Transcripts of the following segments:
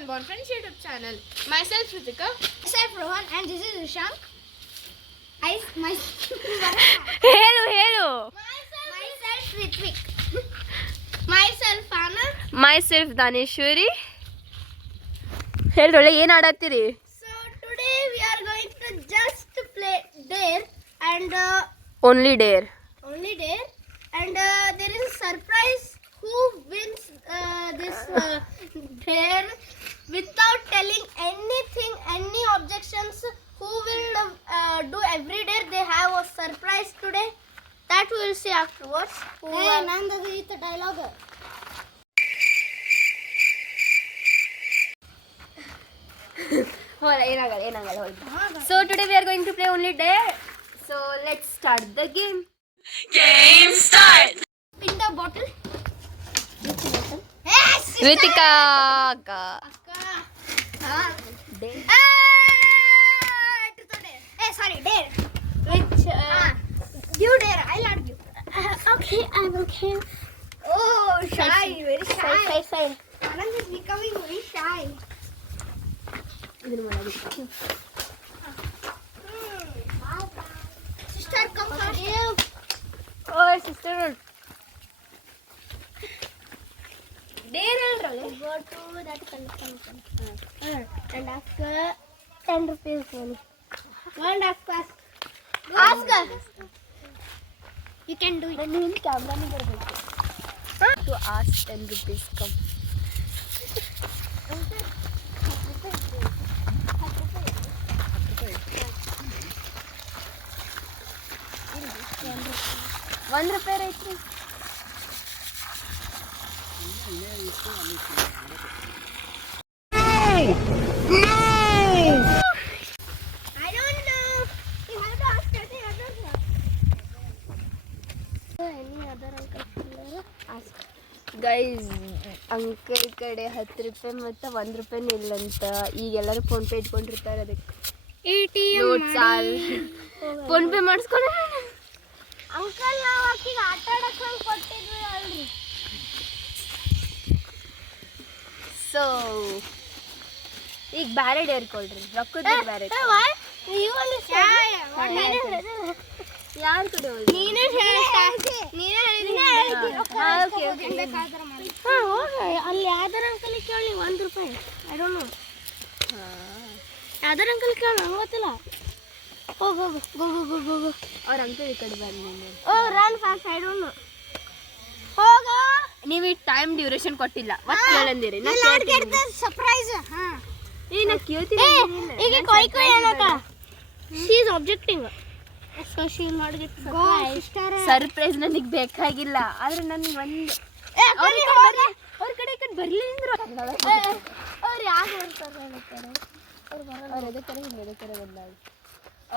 Unborn Friends YouTube channel. Myself Ritika. Myself Rohan and this is Ishan. Hello. Myself Ritvik. Myself Anand. Myself Daneshwari. ಹೇಳ್ರೊಳ್ಳೆ ಏನು ಆಡತ್ತೀರಿ? So today we are going to just play Dare and Only Dare. And there is a surprise who wins this Dare without telling anything, any objections. Who will do every Dare? They have a surprise today. That we will see afterwards. Hey, Nanda, the dialogue. ಏನಾಗಲ್ಲ. So today we are going to play Only Dare. So let's start the game. Game start. In the bottle. Ritika. Dare. Dare. Which you Dare. I'll add you. Okay, I will count. Oh, shy. Very shy. Anand is becoming very shy. Sister, come first. Oh, sister. Dare already. Go to that collection. And ask 10 rupees money. One ask. You can do it. To ask 10 rupees come. ₹1 ಐತ್ರಿ. I don't know. You have to ask any other one. Any other uncle? Ask. Guys uncle ಕಡೆ ₹10 ಮತ್ತು ₹1 ಇಲ್ಲಂತ. ಈಗ ಎಲ್ಲರೂ phone pay ಇಟ್ಕೊಂಡಿರ್ತಾರೆ. ಅದಕ್ಕೆ phone pay ಮಾಡಿಸ್ಕೊಂಡು uncle ನಾವು ಆಕಿಗೆ ಆಟ ಆಡಕ್ಕೆ ಕೊಟ್ಟಿದ್ವಿ ಅಲ್ರಿ. ಸೊ ಈಗ ಬ್ಯಾರೆ ಡೇರ್ ಕೊಡ್ರಿ, ರೊಕ್ಕದ ಬ್ಯಾರೆ. ಯಾರ ಕಡೆ ಹೋಗಿ ನೀನೇ ಅಲ್ಲಿ ಯಾವ್ದಾರ ಅಂಕಲ್ ಕೇಳಿ ₹1. I don't know. ಯಾವ್ದಾರ ಅಂಕಲ್ ಕೇಳಿ ನಂಗೆ ಗೊತ್ತಿಲ್ಲ. ಹೋಗು ಅವ್ರ ಅಂಕಲ್ ಈ ಕಡೆ ಬಂದ. Oh run fast. I don't know. ಹೋಗು. ನೀವು ಈ ಟೈಮ್ ಡ್ಯೂರೇಷನ್ ಕೊಟ್ಟಿಲ್ಲ. ಒಟ್ಟು ಕೇಳಂದಿರಿ. ಸರ್ಪ್ರೈಸ್. ನಾ ಕೇಳ್ತೀನಿ. ಈಗ ಕೊಯ್ ಏನಕ್ಕ she is objecting. So she will not get surprise. Surprise ನನಗೆ ಬೇಕಾಗಿಲ್ಲ. ಆದ್ರೆ ನನಗೆ ಒಂದು ಅವ್ರ ಕಡೆ ಈ ಕಡೆ ಬರಲಿ ಅಂದ್ರು. ಅವ್ರು ಯಾರು ಬರ್ತಾರೆ? ಅವ್ರು ಎದೆ ಕಡೆ ಬಂದಾಗ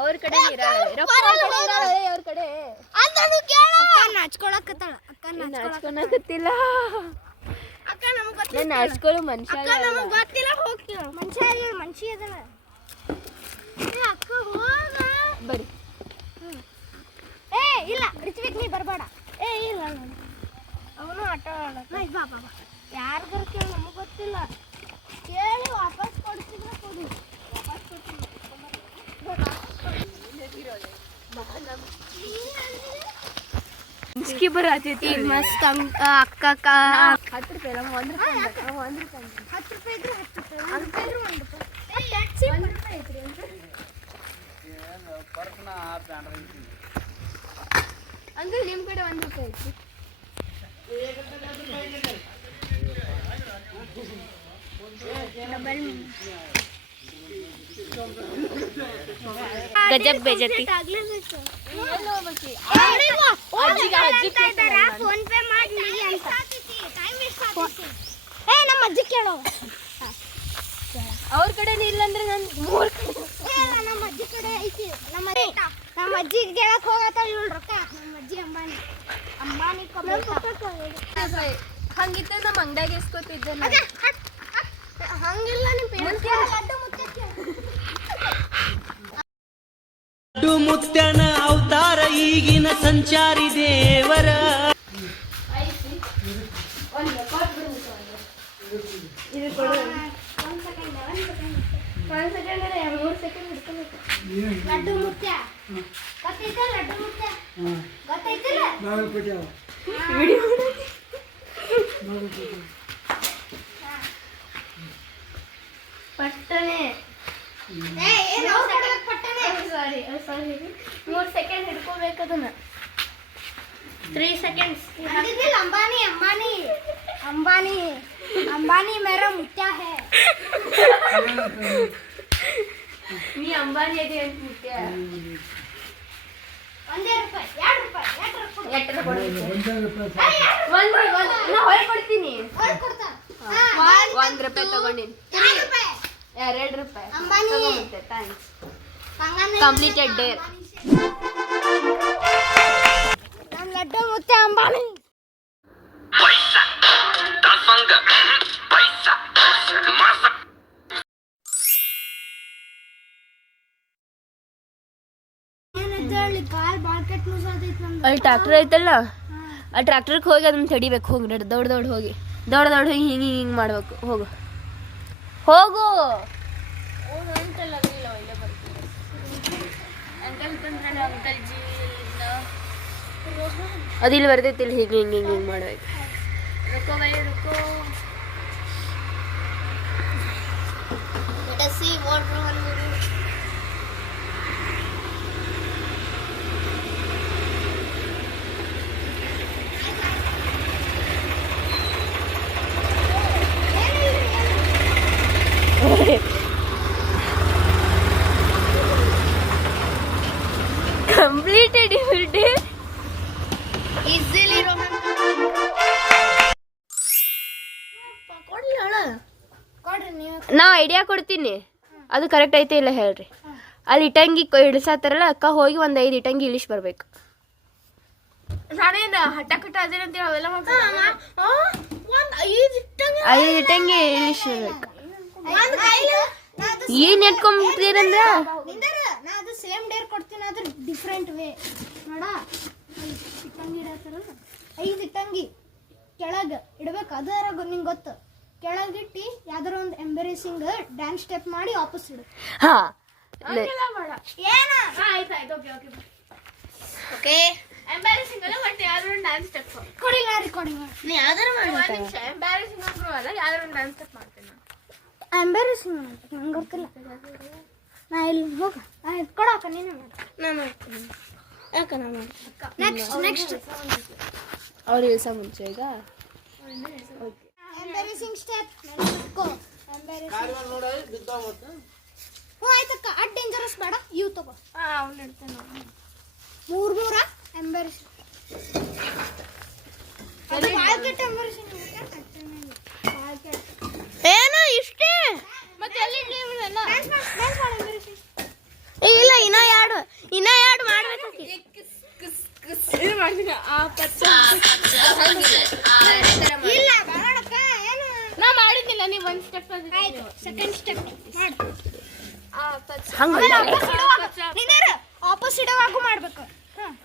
ಅವ್ರ ಕಡೆ ಅವ್ರ ಕಡೆ ನಾಚ್ಕೊಳಕತ್ತಾಳ. ನಾಚ್ಕೊಳಕತ್ತಿಲ್ಲ. ಅಕ್ಕ ನಮ್ಗೆ ಗೊತ್ತಿಲ್ಲ. ನಾನು ನಾಚ್ಕೊಳ್ಳೋ ಮನುಷ್ಯ ನಮಗೆ ಗೊತ್ತಿಲ್ಲ. ಹೋಗ್ತೀವ ಮನುಷ್ಯ ಅದಲ್ಲ. ಅಕ್ಕ ಹೋಗ ಬರ್ರಿ. ಇಲ್ಲ ರಿತ್ವಿಕ್ ನೀ ಬರಬೇಡ. ಇಲ್ಲ ಅವನು ಆಟ ಆಡಲ್ಲ. ಬಾ ಯಾರು ಬರ್ತೀವಿ ನಮಗೆ ಗೊತ್ತಿಲ್ಲ. ಕೇಳಿ ವಾಪಸ್ ಕೊಡ್ತಿದ್ರೆ ಕೊಡಿ. ವಾಪಸ್ ಕೊಡ್ತೀನಿ. ಅಂಜಿಕೆ ಬರತೈತಿ. ಮಸ್ತ್ ಅಕ್ಕ ₹10 ₹1 ಇದ್ರೆ ₹10. ಅಂಕಲ್ ಇದ್ರೆ ₹1. ಅಂಕಲ್ ನಿಮ್ಮ ಕಡೆ ₹1 ಐತಿ. ಗಜಬ್ ಬೇಜತಿ. ಫೋನ್ ಪೇ ಮಾಡಿ ನಮ್ಮ ಅಜ್ಜಿ ಕೇಳೋ. ಅವ್ರ ಕಡೆನೇ ಇಲ್ಲಂದ್ರೆ ನಾನು ಮೂರ್ ಕಡೆ. ನಮ್ಮ ಅಜ್ಜಿ ಕಡೆ ಐತಿ. ನಮ್ಮ ಅಜ್ಜಿ ಕೇಳಕ್ ಹೋಗತ್ತಾಳ ಇವಳು ರೊಕ್ಕ. ನಮ್ಮ ಅಜ್ಜಿ ಅಂಬಾನಿ ಹಂಗಿತ್ತ ನಮ್ಮ ಅಂಗಡಿಯಾಗ ಇಸ್ಕೊತಿದ್ದೆ. ಹಂಗಿಲ್ಲ ಮುತ್ಯನ ಅವತಾರ ಈಗಿನ ಸಂಚಾರಿ ದೇವರ. ಇದು ಕೊಡು. 1 ಸೆಕೆಂಡ್ 3 ಸೆಕೆಂಡ್ ಹಿಡ್ಕೋಬೇಕು. ಲಡ್ಡು ಮುತ್ಯ ಗೊತ್ತೈತ? ಲಡ್ಡು ಮುತ್ಯ ಗೊತ್ತೈತಿಲ್ಲ? ಪಟ್ಟನೆ ಸಾರಿ 3 ಸೆಕೆಂಡ್ ಹಿಡ್ಕೋಬೇಕು ಅದನ್ನ. 3 seconds. अंबानी अंबानी अंबानी अंबानी मेरा मुत्या है. ನೀ ಅಂಬಾನಿ ಅದಿ ಅಂತ ಮುತ್ಯ. ಕೊಡ್ತೀನಿ. $1 ತಗೊಂಡಿನಿ. $2 ಅಂಬಾನಿ. ಥ್ಯಾಂಕ್ಸ್. Completed Deere. ನಮ್ಮ ಲಡ್ಡು ಮುತ್ಯ ಅಂಬಾನಿ. ಅಲ್ಲಿ ಟ್ರ್ಯಾಕ್ಟರ್ ಐತಲ್ಲ, ಆ ಟ್ರ್ಯಾಕ್ಟರ್ಗೆ ಹೋಗಿ ಅದನ್ನ ತಡಿಬೇಕು. ಹೋಗಿ ದೌಡ್ ಹೋಗಿ ಹಿಂಗೆ ಮಾಡ್ಬೇಕು. ಹೋಗು ಅದಿಲ್ಲಿ ಬರ್ತೈತಿಲ್ಲ, ಹಿಂಗೆ ಮಾಡ್ಬೇಕು. Let us see what Rohan will do. Completed your day. Easily Rohan. ಕೊಡ್ರಿ ನೀವು. ನಾ ಐಡಿಯಾ ಕೊಡ್ತೀನಿ, ಅದು ಕರೆಕ್ಟ್ ಐತೆ ಇಲ್ಲ ಹೇಳ್ರಿ. ಅಲ್ಲಿ ಇಟಂಗಿ ಇಳಿಸತ್ತಾರಲ್ಲ ಅಕ್ಕ, ಹೋಗಿ 5 ಇಟಂಗಿ ಇಳಿಸಿ ಬರ್ಬೇಕು. ನಾನೇನು ಹಠ ಅದೇನಂತ ಅವೆಲ್ಲ 5 ಇಟಂಗಿ ಇಳಿಸಿ ಬರ್ಬೇಕು. ಏನ್ ಎತ್ಕೊಂಡ್ಬಿಡ್ತೀರಂದ್ರ ನಾ ಅದು ಸೇಮ್ ಡೇರ್ ಕೊಡ್ತೀನಿ, ಅದ್ರ ಡಿಫ್ರೆಂಟ್ ವೇ ನೋಡ. ಇಟ್ಟಂಗಿ ಇಡತ್ತಾರಲ್ಲ, 5 ಇಟ್ಟಂಗಿ ಕೆಳಗೆ ಇಡ್ಬೇಕು. ಅದರ ನಿಂಗೆ ಗೊತ್ತು, ಕೆಳಗಿಟ್ಟು ಯಾವ್ದಾರ ಒಂದು ಎಂಬರೇಸಿಂಗ್ ಡ್ಯಾನ್ಸ್ ಸ್ಟೆಪ್ ಮಾಡಿ ವಾಪಸ್ ಇಡು. ಹಾ ಓಕೆ ಎಂಬ್ಯಾರಸಿಂಗ್ ಅಲ್ಲ, ಬಟ್ ಯಾವ್ದಾರ ಒಂದು ಡ್ಯಾನ್ಸ್ ಸ್ಟೆಪ್ ಕೊಡಿ ನೀ ಯಾವ್ದಾರ ಎಂಬ್ಯಾರಸಿಂಗ್ ಅಲ್ಲ, ಯಾವ್ದಾರ ಒಂದು ಡ್ಯಾನ್ಸ್ ಸ್ಟೆಪ್ ಮಾಡ್ತೇನೆ ನಾನು. ಎಂಬರೇಸಿಂಗ್ ನಂಗೆ ಗೊತ್ತಿಲ್ಲ. ನಾ ಇಲ್ಲಿ ಹೋಗ ಕೊಡಾಕ ನೀನೇ ಮಾಡು. ನಾ ಮಾಡ್ತೀನಿ. ಯಾಕೆ ನಾ ಮಾಡ್ತೀನಿ. ನೆಕ್ಸ್ಟ್ ಅವ್ರು ಇಳಿಸ ಮುಂಚೆ ಈಗ ಎಂಬರೇಸಿಂಗ್ ಸ್ಟೆಪ್ ಹ್ಞೂ ಆಯ್ತಕ್ಕ. ಅಡ್ ಡೇಂಜರಸ್ ಬೇಡ, ಇವು ತಗೋ. ಅವ್ನು ಇಡ್ತೇನೆ. 3 ಎಂಬರೇಸಿಂಗ್. ಏನು ಇಷ್ಟೇ ಮತ್ತೆ ಎಲ್ಲಿ ಇಲ್ಲ, ಇನ್ನ ಎರಡು ಮಾಡ್ಬೇಕು. ಇದು ಮಾಡ್ತೀನಿ. ಇಲ್ಲ ಬೇಡಕ್ಕ, ಏನು ನಾ ಮಾಡಿದ್ನಿಲ್ಲ, ನೀವು ಒಂದು ಸ್ಟೆಪ್. ಆಯ್ತು, ಸೆಕೆಂಡ್ ಸ್ಟೆಪ್ ಮಾಡು. ಆಪೋಸಿಟ್ ಆಗೂ ಮಾಡ್ಬೇಕು.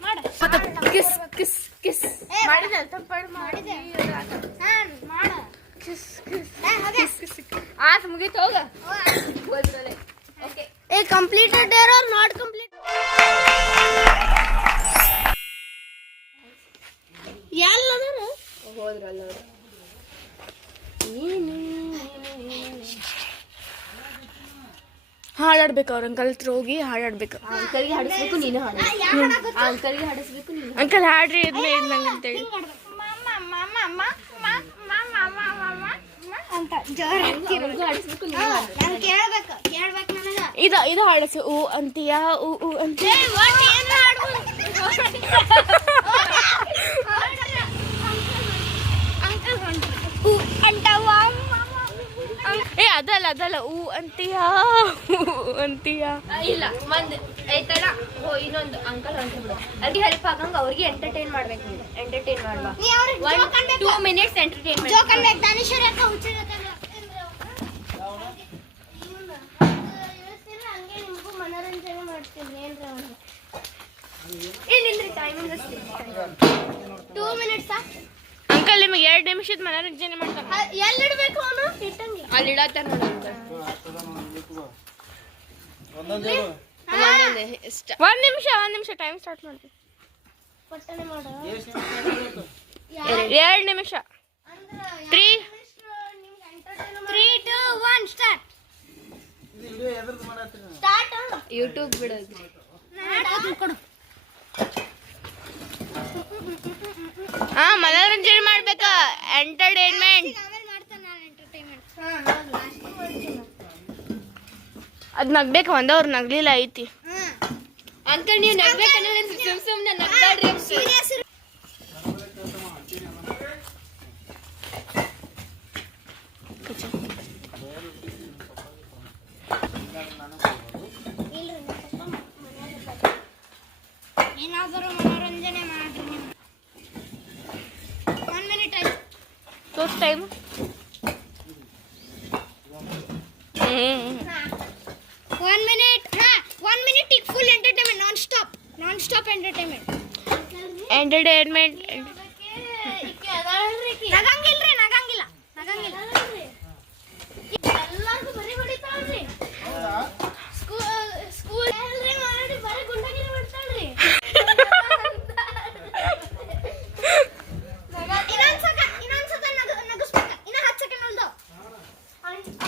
ಮಾಡು. ಕಿಸ್ ಕಿಸ್ ಕಿಸ್ ಮಾಡಿದೆ ತಪ್ಪಾಡು ಮಾಡಿದೆ. ಮಾಡು. ಆತ ಮುಗೀತು, ಹೋಗ. ಏ completed there are not complete? ಎಲ್ಲದಾರ ಹೋದ್ರಲ್ಲ ಹಾಡಾಡ್ಬೇಕು. ಅವ್ರ ಅಂಕಲ್ ಹತ್ರ ಹೋಗಿ ಹಾಡಾಡ್ಬೇಕು. ಅಂಕಲ್ಗೆ ಹಾಡಿಸ್ಬೇಕು, ನೀನು ಹಾಡು. ಅಂಕಲ್ಗೆ ಹಾಡಿಸ್ಬೇಕು, ನೀನು ಅಂಕಲ್ ಹಾಡ್ರಿ ನಂಗೆ ಅಂತೇಳಿ ಅಂತ ಜೋರ ಹಾಡಿಸ್ಬೇಕು, ನೀನು ಹಾಡು. ನಾನು ಕೇಳ್ಬೇಕು ನನಗ. ಇದು ಹಾಡಸು. ಊ ಅಂತೀಯಾ ಊ ಅಂತ. ಏ ಅದಲ್ಲ ಊ ಅಂತೀಯಾ ಇಲ್ಲ ಒಂದ್ ಐತಲ್ಲ, ಇನ್ನೊಂದು ಅಂಕಲ್ ಹೊಂಟ್ಬಿಡು. ಅವ್ರಿಗೆ ಹೆಲ್ಪ್ ಆಗಂಗ ಅವ್ರಿಗೆ ಎಂಟರ್ಟೈನ್ ಮಾಡ್ಬೇಕು. ನೀನು ಎಂಟರ್ಟೈನ್ ಮಾಡ್ಬಾ. 2 minutes entertainment. ಜೋಕ್ ಅನ್ಬೇಕು. ದಾನೇಶ್ವರಿ ಅಕ್ಕ ಹುಚ್ಚಿರಕ್ಕಲ್ಲ ಹಂಗೆ ನಿಮಗೂ ಮನೋರಂಜನೆ ಮಾಡ್ತೀನಿ. ಏನ್ರ ಒಂದು ಏನಿಲ್ರಿ, ಟೈಮಿಂಗ್ 2 minutes. ಅಂಕಲ್ ನಿಮಗೆ 2 ನಿಮಿಷದ ಮನೋರಂಜನೆ ಮಾಡ್ತಾರೆ. ಎಲ್ಲಿಡ್ಬೇಕು ಅವನು ಇಟ್ಟಂಗಿ? ಅಲ್ಲಿ ಇಡತ್ತಾರ ನೋಡ. ಒಂದ್ ನಿಮಿಷ ಟೈಮ್ ಸ್ಟಾರ್ಟ್ ಮಾಡ್ತೀವಿ. ಪಟ್ಟನೆ ಮಾಡು. 2 ನಿಮಿಷ. 3 3 2 1 ಸ್ಟಾರ್ಟ್. ಸ್ಟಾರ್ಟ್ ಯೂಟ್ಯೂಬ್ ಬಿಡೋದು. ಮನೋರಂಜನೆ ಮಾಡ್ಬೇಕಾ, ಎಂಟರ್ಟೈನ್ಮೆಂಟ್. ಅದ್ ನಗ್ಬೇಕು ಒಂದವ್ರು ನಗ್ಲಿಲ್ಲ ಐತಿ. ಅಂಕಲ್ ನೀವು ನಗ್ಬೇಕಂದ್ರೆ ಸುಮ್ನೆ ನಗ್ಬೇಡ್ರಿ. ಏನಾದರೂ ಮನೋರಂಜನೆ ಮಾಡ್ರಿ ನೀವು. 1 ಮಿನಿಟ್ ಆಯ್ತು. ತೋರ್ಸ್ ಟೈಮ್. 1 ಮಿನಿಟ್. 1 ಮಿನಿಟ್ ಈಗ full entertainment, non stop entertainment. ನಗಂಗಿಲ್ಲ. ಎಲ್ಲರಿಗೂ ಬರೀ ಹೊಡಿತಾಳ್ರಿ. ಸ್ಕೂಲ್ ಎಲ್ರಿ ಮಾಡಿ ಬರೀ ಗುಂಡಗಿರಿ ಮಾಡ್ತಾಳ್ರಿ. ಇನ್ನೊಂದ್ಸತ ನಗಿಸ್ಬೇಕ. ಇನ್ನ 10 ಸೆಕೆಂಡ್ ಉಳ್ದು.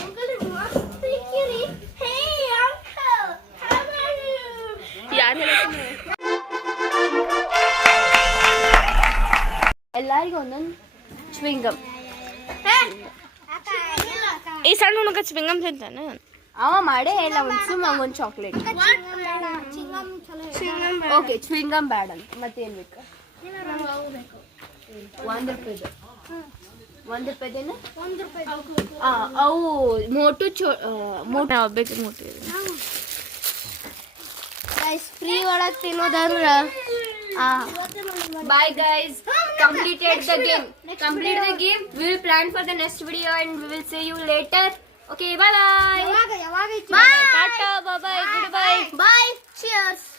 ಅಂಕಲ್ ಮಸ್ತ್ ಇಕ್ಕಿರಿ. ಹೇ ಅಂಕಲ್, ಹೌ ಆರ್ ಯು? ಯಾರು ಎಲ್ಲರಿಗೂ ಒಂದೊಂದು ಚ್ವಿಂಗಮ್. ಈ ಸಣ್ಣ ಹುಡುಗ ಸ್ವಿಂಗಮ್ ತಿಂತಾನೆ. ಅವ ಮಾಡೇ ಇಲ್ಲ ಒಂದು ಚಾಕ್ಲೇಟ್. ಓಕೆ ಚ್ವಿಂಗಮ್ ಬ್ಯಾಡ ಅಂತ ಮತ್ತೇನು ಬೇಕು? 1 ರೂಪಾಯಿದು. 1 ರೂಪಾಯಿದೇನು? ಅವು ಮೋಟು ಫ್ರೀ ಒಳಗೆ ತಿನ್ನೋದಂದ್ರ Bye guys, completed the game. We will plan for the next video and we will see you later. Okay, bye bye. ಯಾವಾಗ ಟಾಟಾ, ಬಾಯ್, ಗುಡ್ ಬೈ. ಬಾಯ್, ಚಿಯರ್ಸ್.